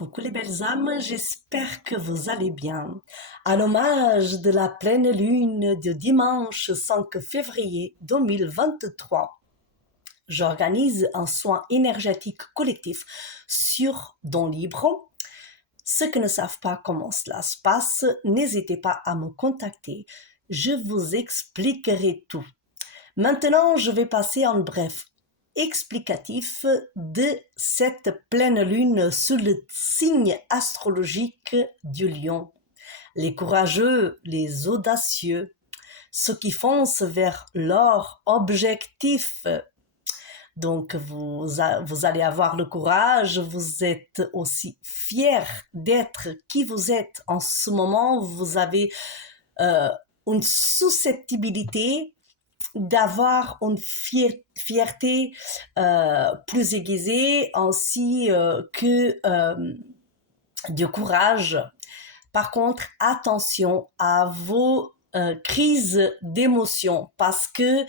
Coucou les belles âmes, j'espère que vous allez bien. À l'hommage de la pleine lune de dimanche 5 février 2023, j'organise un soin énergétique collectif sur Don Libre. Ceux qui ne savent pas comment cela se passe, n'hésitez pas à me contacter. Je vous expliquerai tout. Maintenant, je vais passer en bref explicatif de cette pleine lune sous le signe astrologique du lion. Les courageux, les audacieux, ceux qui foncent vers leur objectif. Donc vous allez avoir le courage, vous êtes aussi fiers d'être qui vous êtes en ce moment, vous avez une susceptibilité d'avoir une fierté plus aiguisée ainsi que du courage. Par contre, attention à vos crises d'émotion parce que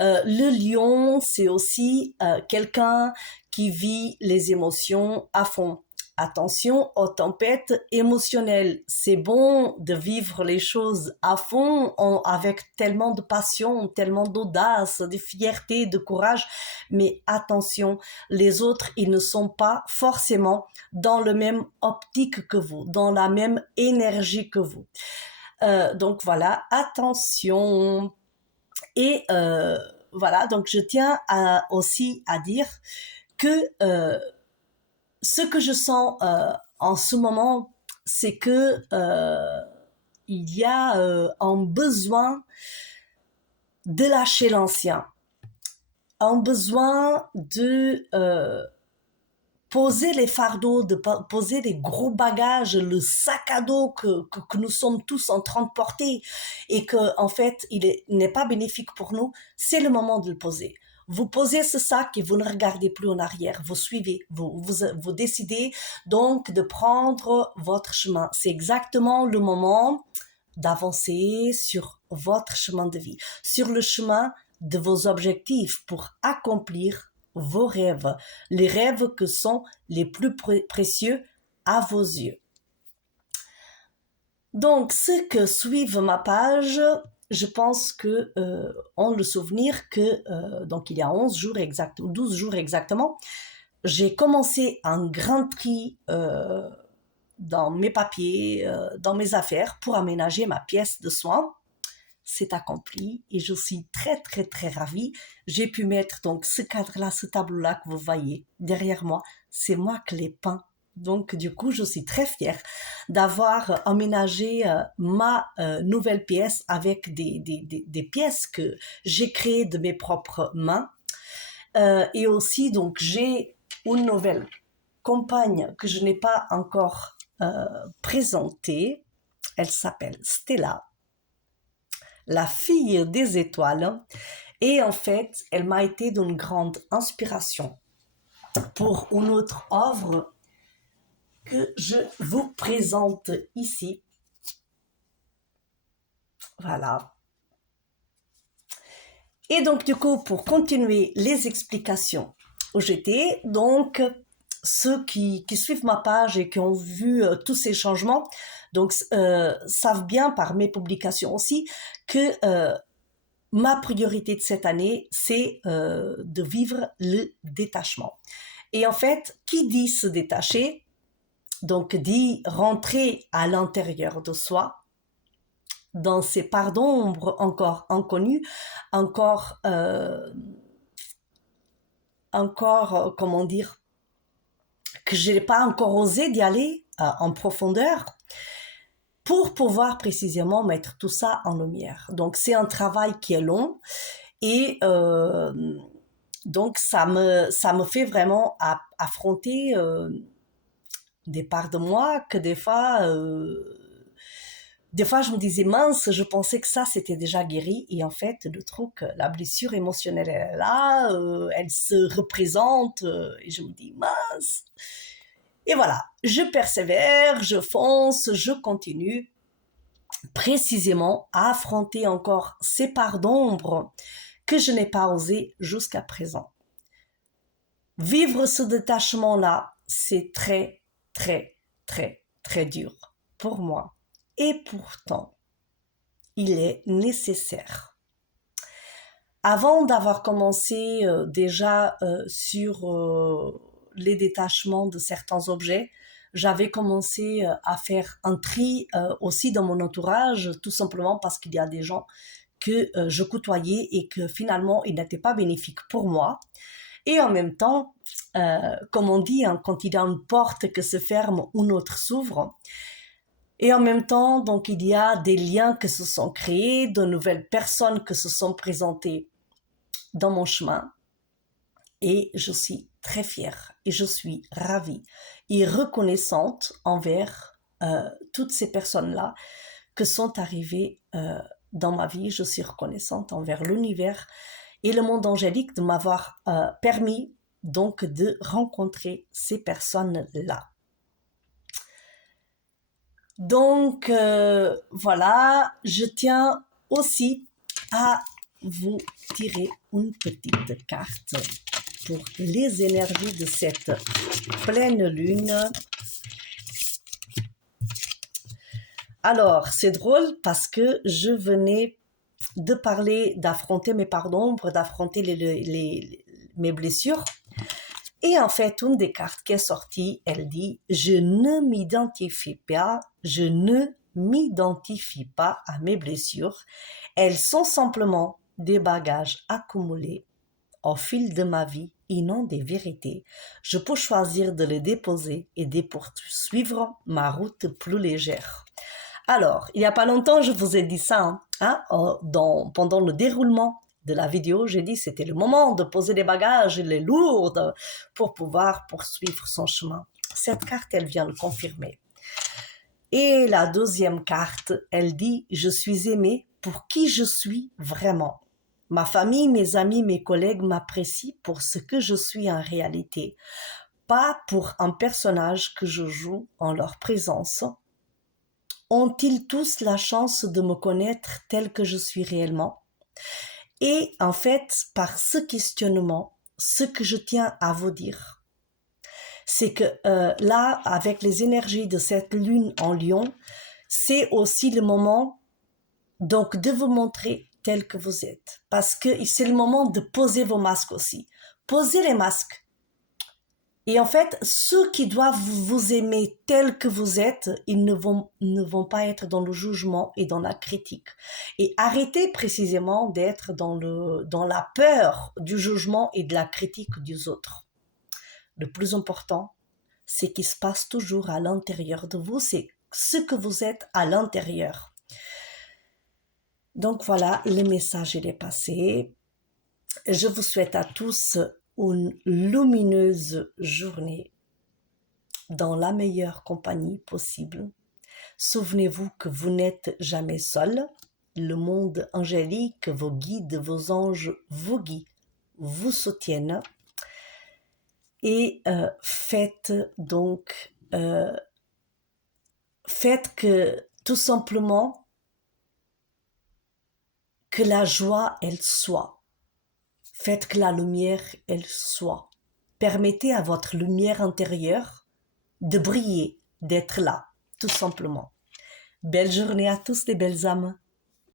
le lion, c'est aussi quelqu'un qui vit les émotions à fond. Attention aux tempêtes émotionnelles. C'est bon de vivre les choses à fond avec tellement de passion, tellement d'audace, de fierté, de courage. Mais attention, les autres, ils ne sont pas forcément dans le même optique que vous, dans la même énergie que vous. Donc voilà, attention. Et voilà, donc je tiens aussi à dire que ce que je sens en ce moment, c'est que il y a un besoin de lâcher l'ancien, un besoin de poser les fardeaux, de poser les gros bagages, le sac à dos que nous sommes tous en train de porter et que en fait il n'est pas bénéfique pour nous. C'est le moment de le poser. Vous posez ce sac et vous ne regardez plus en arrière, vous suivez, vous décidez donc de prendre votre chemin. C'est exactement le moment d'avancer sur votre chemin de vie, sur le chemin de vos objectifs pour accomplir vos rêves, les rêves que sont les plus précieux à vos yeux. Donc, ceux qui suivent ma page, je pense que ont le souvenir que donc il y a 12 jours exactement, j'ai commencé un grand tri dans mes papiers, dans mes affaires pour aménager ma pièce de soins. C'est accompli et je suis très très très ravie. J'ai pu mettre donc ce cadre-là, ce tableau-là que vous voyez derrière moi, c'est moi qui l'ai peint. Donc du coup, je suis très fière d'avoir aménagé ma nouvelle pièce avec des pièces que j'ai créées de mes propres mains. Et aussi, donc, j'ai une nouvelle compagne que je n'ai pas encore présentée. Elle s'appelle Stella, la fille des étoiles. Et en fait, elle m'a été d'une grande inspiration pour une autre œuvre que je vous présente ici. Voilà. Et donc, du coup, pour continuer les explications où j'étais, donc, ceux qui suivent ma page et qui ont vu tous ces changements, donc, savent bien par mes publications aussi que ma priorité de cette année, c'est de vivre le détachement. Et en fait, qui dit se détacher, donc dit rentrer à l'intérieur de soi, dans ces parts d'ombre encore inconnues, encore, comment dire, que je n'ai pas encore osé d'y aller en profondeur, pour pouvoir précisément mettre tout ça en lumière. Donc c'est un travail qui est long et donc ça me fait vraiment affronter des parts de moi que des fois je me disais mince, je pensais que ça c'était déjà guéri et en fait le truc, la blessure émotionnelle elle est là, elle se représente et je me dis mince. Et voilà, je persévère, je fonce, je continue précisément à affronter encore ces parts d'ombre que je n'ai pas osé jusqu'à présent. Vivre ce détachement-là, c'est très, très très, très dur pour moi. Et pourtant, il est nécessaire. Avant d'avoir commencé déjà sur les détachements de certains objets, j'avais commencé à faire un tri aussi dans mon entourage, tout simplement parce qu'il y a des gens que je côtoyais et que finalement, ils n'étaient pas bénéfiques pour moi. Et en même temps, comme on dit, hein, quand il y a une porte qui se ferme, une autre s'ouvre. Et en même temps, donc, il y a des liens qui se sont créés, de nouvelles personnes qui se sont présentées dans mon chemin. Et je suis très fière et je suis ravie et reconnaissante envers toutes ces personnes-là qui sont arrivées dans ma vie. Je suis reconnaissante envers l'univers et le monde angélique de m'avoir permis donc de rencontrer ces personnes-là. Donc voilà, je tiens aussi à vous tirer une petite carte pour les énergies de cette pleine lune. Alors, c'est drôle parce que je venais de parler d'affronter mes parts d'ombre, d'affronter mes blessures. Et en fait, une des cartes qui est sortie, elle dit « Je ne m'identifie pas à mes blessures. Elles sont simplement des bagages accumulés au fil de ma vie et non des vérités. Je peux choisir de les déposer et de poursuivre ma route plus légère. » Alors, il n'y a pas longtemps, je vous ai dit ça, pendant le déroulement de la vidéo, j'ai dit c'était le moment de poser les bagages, les lourdes, pour pouvoir poursuivre son chemin. Cette carte, elle vient le confirmer. Et la deuxième carte, elle dit « Je suis aimée pour qui je suis vraiment. Ma famille, mes amis, mes collègues m'apprécient pour ce que je suis en réalité, pas pour un personnage que je joue en leur présence. Ont-ils tous la chance de me connaître tel que je suis réellement? » Et en fait, par ce questionnement, ce que je tiens à vous dire, c'est que là, avec les énergies de cette lune en Lion, c'est aussi le moment donc de vous montrer tel que vous êtes. Parce que c'est le moment de poser vos masques aussi. Posez les masques. Et en fait, ceux qui doivent vous aimer tel que vous êtes, ils ne vont pas être dans le jugement et dans la critique. Et arrêtez précisément d'être dans la peur du jugement et de la critique des autres. Le plus important, c'est qu'il se passe toujours à l'intérieur de vous, c'est ce que vous êtes à l'intérieur. Donc voilà, le message il est passé. Je vous souhaite à tous une lumineuse journée dans la meilleure compagnie possible. Souvenez-vous que vous n'êtes jamais seul. Le monde angélique, vos guides, vos anges vous guident, vous soutiennent. Et faites que tout simplement que la joie, elle soit. Faites que la lumière, elle soit. Permettez à votre lumière intérieure de briller, d'être là, tout simplement. Belle journée à tous les belles âmes.